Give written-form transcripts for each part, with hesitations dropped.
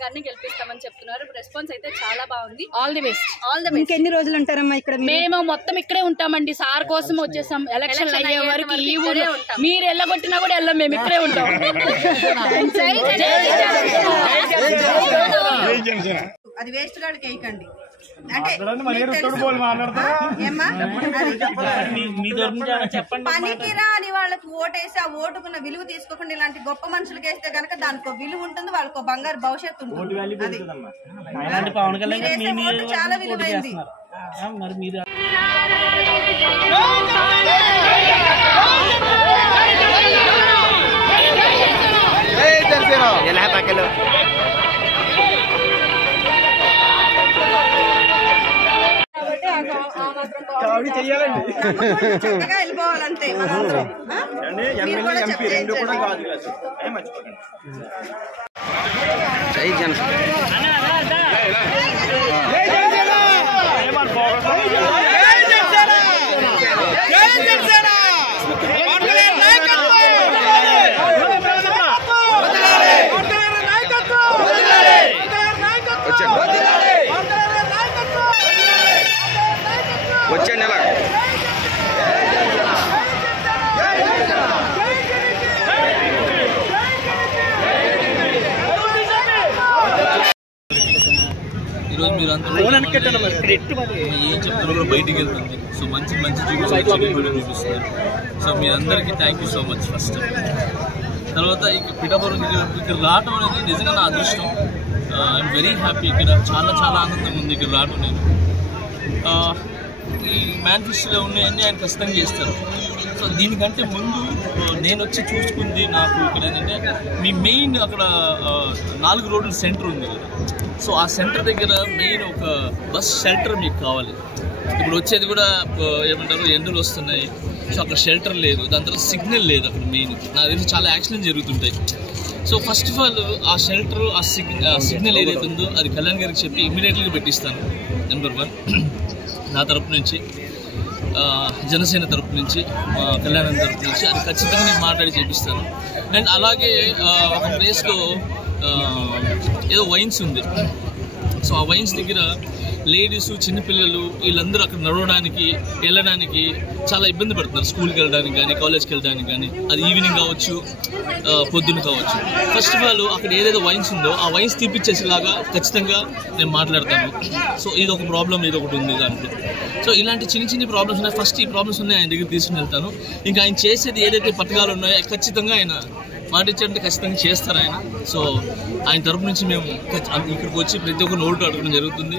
గారిని గెలిపిస్తామని చెప్తున్నారు. రెస్పాన్స్ అయితే చాలా బాగుంది. All the best. ఇంకెన్ని రోజులు ఉంటారమ్మా ఇక్కడ? మేము మొత్తం ఇక్కడే ఉంటామండి. సార్ కోసం వచ్చేసాం. ఎలక్షన్ అయ్యే వరకు ఈ ఊళ్ళో మీరు ఎల్లగొట్టినా కూడా వెళ్ళాం, మేము ఇక్కడే ఉంటాం. అది వేస్ట్ గాడికి వేయకండి. అంటే పనికిరా అని వాళ్ళకి ఓటేసి ఆ ఓటుకున్న విలువ తీసుకోకుండా ఇలాంటి గొప్ప మనుషులకి వేస్తే కనుక దానికి విలువ ఉంటుంది, వాళ్ళకు బంగారు భవిష్యత్తు ఉంటుంది. చాలా విలువైంది. చక్కగా వెళ్ళిపోవాలంతే. వచ్చే నెల ఈరోజు మీరు అంతా ఏం చెప్తారో బయటికి వెళ్తుంది. సో మంచి మంచి చూపిస్తున్నారు. సో మీ అందరికీ thank you so much. First తర్వాత పిఠాపురం ఇక్కడ రావడం అనేది నిజంగా నా అదృష్టం. I'm very happy. ఇక్కడ చాలా చాలా ఆనందంగా ఉంది ఇక్కడ రావడం. నేను ఈ మేనిఫెస్టోలో ఉన్నాయన్నీ ఆయన ఖచ్చితంగా చేస్తారు. సో దీనికంటే ముందు నేను వచ్చి చూసుకుంది నాకు ఇక్కడ ఏంటంటే మీ మెయిన్ అక్కడ 4 రోడ్ల సెంటర్ ఉంది కదా. సో ఆ సెంటర్ దగ్గర మెయిన్ ఒక బస్ షెల్టర్ మీకు కావాలి. ఇప్పుడు వచ్చేది కూడా ఏమంటారు ఎండలు వస్తున్నాయి. సో అక్కడ షెల్టర్ లేదు, దాని తర్వాత సిగ్నల్ లేదు అక్కడ. మెయిన్ నాకు తెలిసి చాలా యాక్సిడెంట్స్ జరుగుతుంటాయి. సో ఫస్ట్ ఆఫ్ ఆల్ ఆ షెల్టర్ ఆ సిగ్నల్ ఏదైతే ఉందో అది కళ్యాణ్ గారికి చెప్పి ఇమీడియట్గా పెట్టిస్తాను. నెంబర్ 1 నా తరపు నుంచి, జనసేన తరపు నుంచి, కళ్యాణం తరపు నుంచి అది ఖచ్చితంగా నేను మాట్లాడి చేపిస్తాను. అండ్ అలాగే ఒక ప్లేస్లో ఏదో వైన్స్ ఉంది. సో ఆ వైన్స్ దగ్గర లేడీస్, చిన్నపిల్లలు వీళ్ళందరూ అక్కడ నడవడానికి వెళ్ళడానికి చాలా ఇబ్బంది పడుతున్నారు. స్కూల్కి వెళ్ళడానికి కానీ, కాలేజ్కి వెళ్ళడానికి కానీ, అది ఈవినింగ్ కావచ్చు, పొద్దున్న కావచ్చు. ఫస్ట్ ఆఫ్ ఆల్ అక్కడ ఏదైతే వైన్స్ ఉందో ఆ వైన్స్ తీపిచ్చేసేలాగా ఖచ్చితంగా నేను మాట్లాడతాను. సో ఇది ఒక ప్రాబ్లం, ఇది ఒకటి ఉంది దాంట్లో. సో ఇలాంటి చిన్న ప్రాబ్లమ్స్ ఉన్నాయి. ఫస్ట్ ఈ ప్రాబ్లమ్స్ ఉన్నాయి ఆయన దగ్గర తీసుకుని వెళ్తాను. ఇంకా ఆయన చేసేది ఏదైతే పథకాలు ఉన్నాయో ఖచ్చితంగా ఆయన మాట ఇచ్చారంటే ఖచ్చితంగా చేస్తారు ఆయన. సో ఆయన తరపు నుంచి మేము ఇక్కడికి వచ్చి ప్రతి ఒక్క నోటు అడగడం జరుగుతుంది.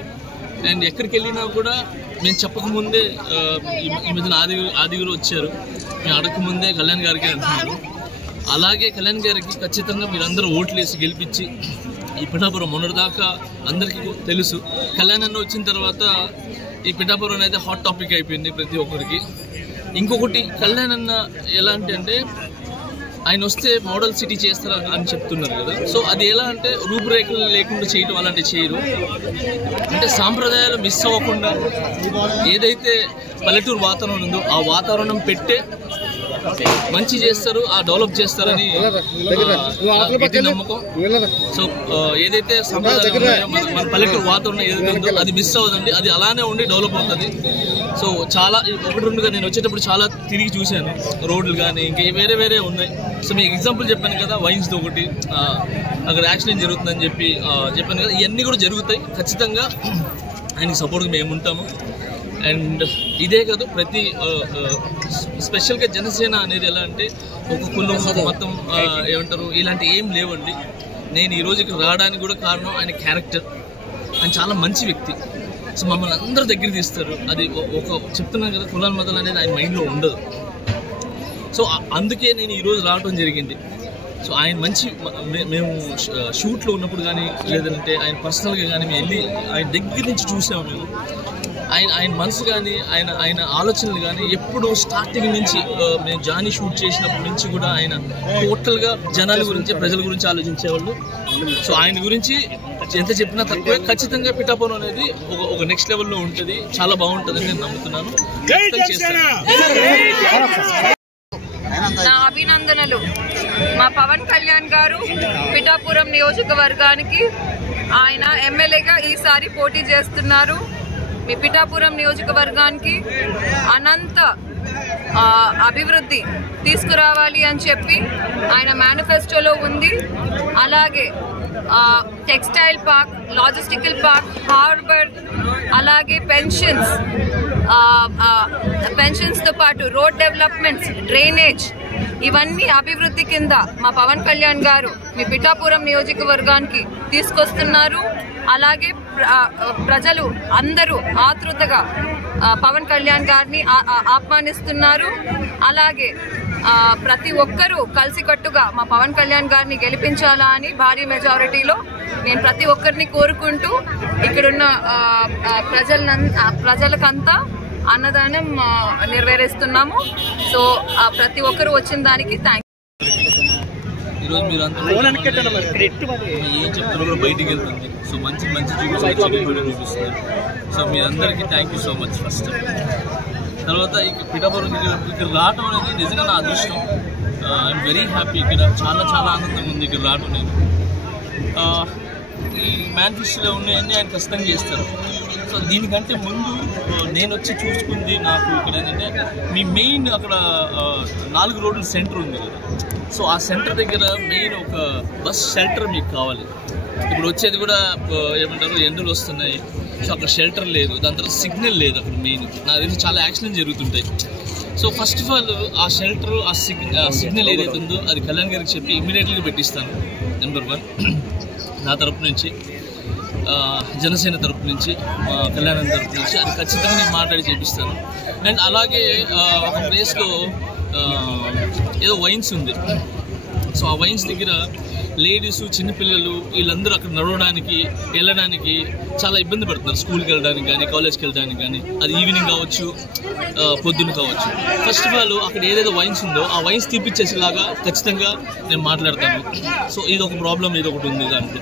అండ్ ఎక్కడికి వెళ్ళినా కూడా మేము చెప్పకముందే ఈ మధ్యన ఆదిగురు వచ్చారు, మేము అడగకముందే కళ్యాణ్ గారికి అంటున్నారు. అలాగే కళ్యాణ్ గారికి ఖచ్చితంగా మీరందరూ ఓట్లు వేసి గెలిపించి ఈ పిఠాపురం మొన్నటిదాకా అందరికీ తెలుసు. కళ్యాణ్ అన్న వచ్చిన తర్వాత ఈ పిఠాపురం అనేది హాట్ టాపిక్ అయిపోయింది ప్రతి ఒక్కరికి. ఇంకొకటి కళ్యాణ్ అన్న ఎలాంటి అంటే ఆయన వస్తే మోడల్ సిటీ చేస్తారా అని చెప్తున్నారు కదా. సో అది ఎలా అంటే రూపురేఖలు లేకుండా చేయడం అలాంటివి చేయరు. అంటే సాంప్రదాయాలు మిస్ అవ్వకుండా ఏదైతే పల్లెటూరు వాతావరణం ఉందో ఆ వాతావరణం పెట్టే మంచి చేస్తారు, ఆ డెవలప్ చేస్తారని గట్టి నమ్మకం. సో ఏదైతే సంప్రదాయాలు ఉన్నాయో మన పల్లెటూరు వాతావరణం ఏదైతే ఉందో అది మిస్ అవ్వదండి, అది అలానే ఉండి డెవలప్ అవుతుంది. సో చాలా 1-2గా నేను వచ్చేటప్పుడు చాలా తిరిగి చూశాను రోడ్లు కానీ ఇంకా వేరే ఉన్నాయి. సో మీకు ఎగ్జాంపుల్ చెప్పాను కదా, వైన్స్తో ఒకటి అక్కడ యాక్సిడెంట్ జరుగుతుందని చెప్పాను కదా. ఇవన్నీ కూడా జరుగుతాయి. ఖచ్చితంగా ఆయనకి సపోర్ట్గా మేము ఉంటాము. అండ్ ఇదే కాదు, ప్రతి స్పెషల్గా జనసేన అనేది ఎలా అంటే ఒక కులం మొత్తం ఏమంటారు ఇలాంటి ఏం లేవండి. నేను ఈరోజు ఇక్కడ రావడానికి కూడా కారణం ఆయన క్యారెక్టర్. ఆయన చాలా మంచి వ్యక్తి. సో మమ్మల్ని అందరూ దగ్గర తీస్తారు. అది ఒక చెప్తున్నాను కదా, కులాల మతాలు అనేది ఆయన మైండ్లో ఉండదు. సో అందుకే నేను ఈరోజు రావడం జరిగింది. సో ఆయన మంచి మేము షూట్లో ఉన్నప్పుడు కానీ లేదంటే ఆయన పర్సనల్గా కానీ మేము వెళ్ళి ఆయన దగ్గర నుంచి చూసాము. మేము ఆయన మనసు కానీ ఆయన ఆలోచనలు కానీ ఎప్పుడు స్టార్టింగ్ నుంచి మేము జానీ షూట్ చేసినప్పటి నుంచి కూడా ఆయన టోటల్గా జనాల గురించి, ప్రజల గురించి ఆలోచించేవాళ్ళు. సో ఆయన గురించి ఎంత చెప్పినా తక్కువే. ఖచ్చితంగా పిఠాపురం అనేది ఒక నెక్స్ట్ లెవెల్లో ఉంటుంది, చాలా బాగుంటుందని నేను నమ్ముతున్నాను. నా అభినందనలు. మా పవన్ కళ్యాణ్ గారు పిఠాపురం నియోజకవర్గానికి ఆయన ఎమ్మెల్యేగా ఈసారి పోటీ చేస్తున్నారు. మీ పిఠాపురం నియోజకవర్గానికి అనంత అభివృద్ధి తీసుకురావాలి అని చెప్పి ఆయన మేనిఫెస్టోలో ఉంది. అలాగే textile park, logistical park, harbour, అలాగే పెన్షన్స్తో పాటు రోడ్ డెవలప్మెంట్స్, డ్రైనేజ్, ఇవన్నీ అభివృద్ధి కింద మా పవన్ కళ్యాణ్ గారు మీ పిఠాపురం నియోజకవర్గానికి తీసుకొస్తున్నారు. అలాగే ప్రజలు అందరూ ఆతృతగా పవన్ కళ్యాణ్ గారిని ఆహ్వానిస్తున్నారు. అలాగే ప్రతి ఒక్కరూ కలిసికట్టుగా మా పవన్ కళ్యాణ్ గారిని గెలిపించాలా అని భారీ మెజారిటీలో నేను ప్రతి ఒక్కరిని కోరుకుంటూ ఇక్కడున్న ప్రజలకంతా అన్నదానం నెరవేరుస్తున్నాము. సో ప్రతి ఒక్కరు వచ్చిన దానికి థ్యాంక్ యూ. ఈరోజు మీరు ఏం చెప్తారో కూడా బయటికి వెళ్తుంది. సో మంచి చూపిస్తున్నారు. సో మీ అందరికీ thank you so much. First తర్వాత పిఠాపురం ఇక్కడ రావడం అనేది నిజంగా నా అదృష్టం. I'm very happy. ఇక్కడ చాలా ఆనందంగా ఉంది ఇక్కడ రావడం అనేది. ఈ మేనిఫెస్టోలో ఉన్నాయన్నీ ఆయన ఖచ్చితంగా చేస్తారు. సో దీనికంటే ముందు నేను వచ్చి చూసుకుంది నాకు ఇక్కడ ఏంటంటే మీ మెయిన్ అక్కడ 4 రోడ్ల సెంటర్ ఉంది కదా. సో ఆ సెంటర్ దగ్గర మెయిన్ ఒక బస్ షెల్టర్ మీకు కావాలి. ఇప్పుడు వచ్చేది కూడా ఏమంటారు, ఎండలు వస్తున్నాయి. సో అక్కడ షెల్టర్ లేదు, దాని తర్వాత సిగ్నల్ లేదు అక్కడ. మెయిన్ నాకు తెలిసి చాలా యాక్సిడెంట్ జరుగుతుంటాయి. సో ఫస్ట్ ఆఫ్ ఆల్ ఆ షెల్టర్, ఆ సిగ్నల్ ఏదైతే ఉందో అది కళ్యాణ్ గారికి చెప్పి ఇమీడియట్గా పెట్టిస్తాను. నెంబర్ 1 నా తరపు నుంచి, జనసేన తరపు నుంచి, కళ్యాణం తరపు నుంచి అది ఖచ్చితంగా నేను మాట్లాడి చేపిస్తాను. అండ్ అలాగే ఒక ప్లేస్లో ఏదో వైన్స్ ఉంది. సో ఆ వైన్స్ దగ్గర లేడీస్, చిన్నపిల్లలు వీళ్ళందరూ అక్కడ నడవడానికి, వెళ్ళడానికి చాలా ఇబ్బంది పడుతున్నారు. స్కూల్కి వెళ్ళడానికి కానీ, కాలేజ్కి వెళ్ళడానికి కానీ, అది ఈవినింగ్ కావచ్చు, పొద్దున్న కావచ్చు. ఫస్ట్ ఆఫ్ ఆల్ అక్కడ ఏదైతే వైన్స్ ఉందో ఆ వైన్స్ తీపిచ్చేసేలాగా ఖచ్చితంగా నేను మాట్లాడతాను. సో ఇది ఒక ప్రాబ్లం, ఇది ఒకటి ఉంది దాంట్లో.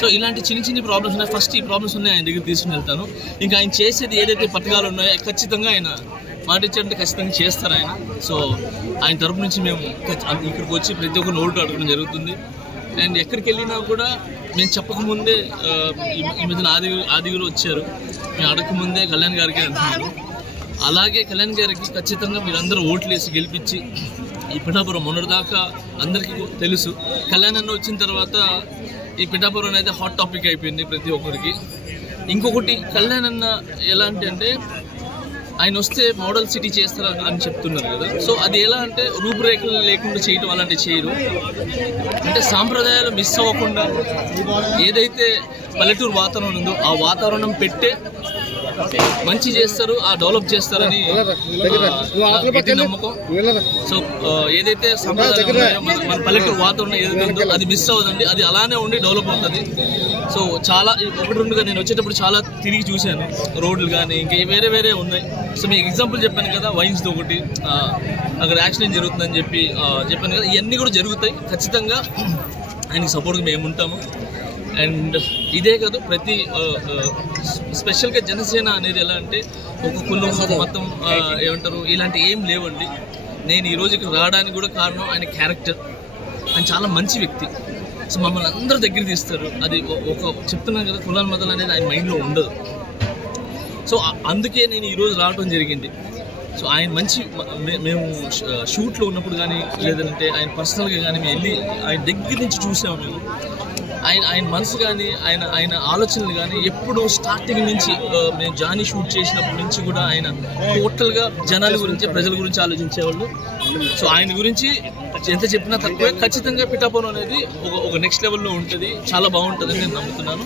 సో ఇలాంటి చిన్న ప్రాబ్లమ్స్ ఉన్నాయి. ఫస్ట్ ఈ ప్రాబ్లమ్స్ ఉన్నాయి ఆయన దగ్గర తీసుకుని వెళ్తాను. ఇంకా ఆయన చేసేది ఏదైతే పథకాలు ఉన్నాయో ఖచ్చితంగా ఆయన మాట ఇచ్చారంటే ఖచ్చితంగా చేస్తారు ఆయన. సో ఆయన తరపు నుంచి మేము ఇక్కడికి వచ్చి ప్రతి ఒక్క నోటు అడగడం జరుగుతుంది. అండ్ ఎక్కడికి వెళ్ళినా కూడా మేము చెప్పకముందే ఈ మధ్యన ఆదిగురు వచ్చారు, మేము అడగకముందే కళ్యాణ్ గారికి అంటున్నారు. అలాగే కళ్యాణ్ గారికి ఖచ్చితంగా మీరందరూ ఓట్లు వేసి గెలిపించి, ఈ పిఠాపురం మొన్నటిదాకా అందరికీ తెలుసు, కళ్యాణ్ అన్న వచ్చిన తర్వాత ఈ పిఠాపురం అనేది హాట్ టాపిక్ అయిపోయింది ప్రతి ఒక్కరికి. ఇంకొకటి కళ్యాణ్ అన్న ఎలాంటి అంటే ఆయన వస్తే మోడల్ సిటీ చేస్తారు అని చెప్తున్నారు కదా. సో అది ఎలా అంటే రూపురేఖలు లేకుండా చేయటం అలాంటివి చేయరు. అంటే సాంప్రదాయాలు మిస్ అవ్వకుండా ఏదైతే పల్లెటూరు వాతావరణం ఉందో ఆ వాతావరణం పెట్టే మంచి చేస్తారు, ఆ డెవలప్ చేస్తారని గట్టి నమ్మకం. సో ఏదైతే సంప్రదాయాలు ఉన్నాయో మన పల్లెటూరు వాతావరణం ఏదైతే ఉందో అది మిస్ అవ్వదండి, అది అలానే ఉండి డెవలప్ అవుతుంది. సో చాలా 1-2గా నేను వచ్చేటప్పుడు చాలా తిరిగి చూశాను రోడ్లు కానీ ఇంకా వేరే ఉన్నాయి. సో మీకు ఎగ్జాంపుల్ చెప్పాను కదా, వైన్స్తో ఒకటి అక్కడ యాక్సిడెంట్ జరుగుతుందని చెప్పాను కదా. ఇవన్నీ కూడా జరుగుతాయి. ఖచ్చితంగా ఆయనకి సపోర్ట్గా మేము ఉంటాము. అండ్ ఇదే కాదు, ప్రతి స్పెషల్గా జనసేన అనేది ఎలా అంటే ఒక కులం మొత్తం ఏమంటారు ఇలాంటి ఏం లేవండి. నేను ఈరోజు ఇక్కడ రావడానికి కూడా కారణం ఆయన క్యారెక్టర్. ఆయన చాలా మంచి వ్యక్తి. సో మమ్మల్ని అందరూ దగ్గర తీస్తారు. అది ఒక చెప్తున్నాను కదా, కులాల మతాలు అనేది ఆయన మైండ్లో ఉండదు. సో అందుకే నేను ఈరోజు రావడం జరిగింది. సో ఆయన మంచి, మేము షూట్లో ఉన్నప్పుడు కానీ లేదంటే ఆయన పర్సనల్గా కానీ మేము వెళ్ళి ఆయన దగ్గర నుంచి చూసాము. మేము ఆయన మనసు కానీ ఆయన ఆలోచనలు కానీ ఎప్పుడు స్టార్టింగ్ నుంచి మేము జానీ షూట్ చేసినప్పటి నుంచి కూడా ఆయన టోటల్గా జనాల గురించి, ప్రజల గురించి ఆలోచించేవాళ్ళు. సో ఆయన గురించి ఎంత చెప్పినా తక్కువే. ఖచ్చితంగా పిఠాపురం అనేది ఒక నెక్స్ట్ లెవెల్లో ఉంటుంది, చాలా బాగుంటుందని నేను నమ్ముతున్నాను.